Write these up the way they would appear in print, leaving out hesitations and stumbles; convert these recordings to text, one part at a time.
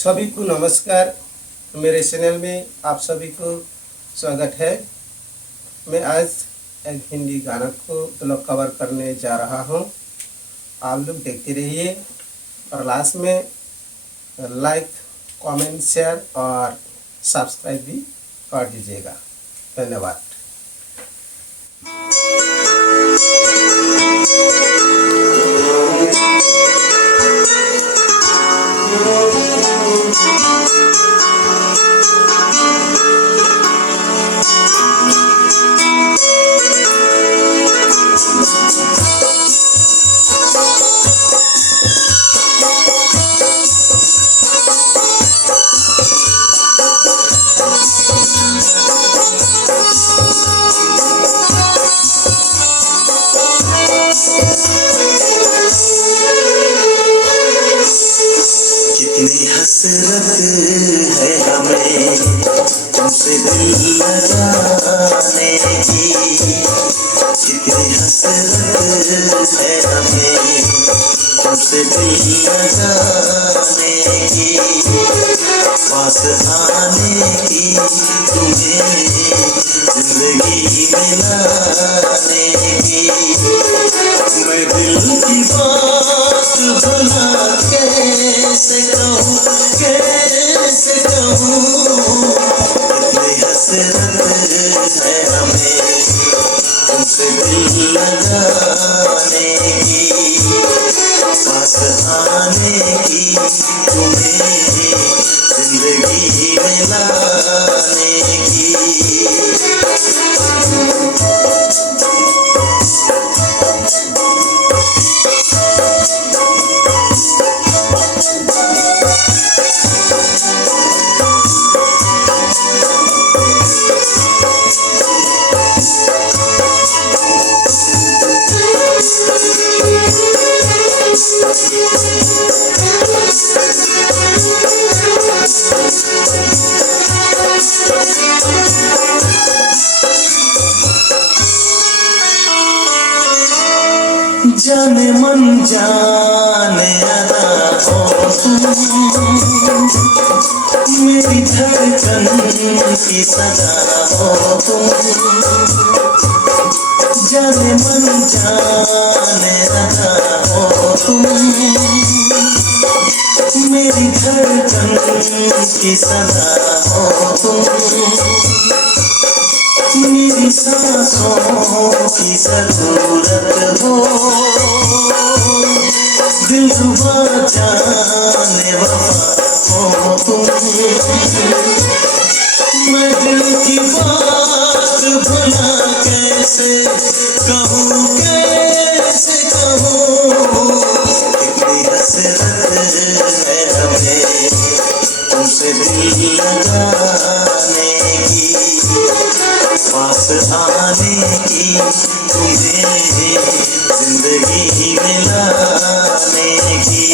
सभी को नमस्कार। मेरे चैनल में आप सभी को स्वागत है। मैं आज एक हिंदी गाना को कवर करने जा रहा हूँ। आप लोग देखते रहिए और लास्ट में लाइक, कमेंट, शेयर और सब्सक्राइब भी कर दीजिएगा। धन्यवाद। कितनी हसरत है हमें तुमसे दिल लगाने की, कितनी हसरत है हमें तुमसे दिल लगाने की, पास आने की तुम्हें जिंदगी में लाने की। मैं दिल की बात भुला कैसे कहूँ, कैसे कहूँ, कितनी हसरत है हमें तुमसे दिल लगाने की, पास आने की तुम्हें जिंदगी में लाने की। जाने मन जाने अदा हो तुम, मेरी धड़कन की सदा हो तुम। जाने मन जाने अदा हो तुम, मेरी धड़कन की सदा हो तुम। मेरी सांसों की जरूरत हो, दिलरुबा जाने वफा हो तुम। मैं दिल की बात भुला कैसे कहूँ, कैसे कहूँ, कितनी हसरत है हमें तुमसे दिल लगाने की, पास आने की तुम्हें जिंदगी में लाने की।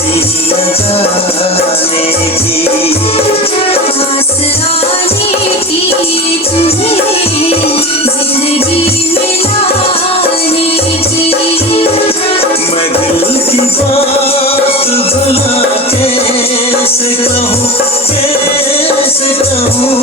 दिल लगाने की, पास आने की तुम्हें जिंदगी में लाने की। मैं दिल की बात भला कैसे कहूँ, कैसे कहूँ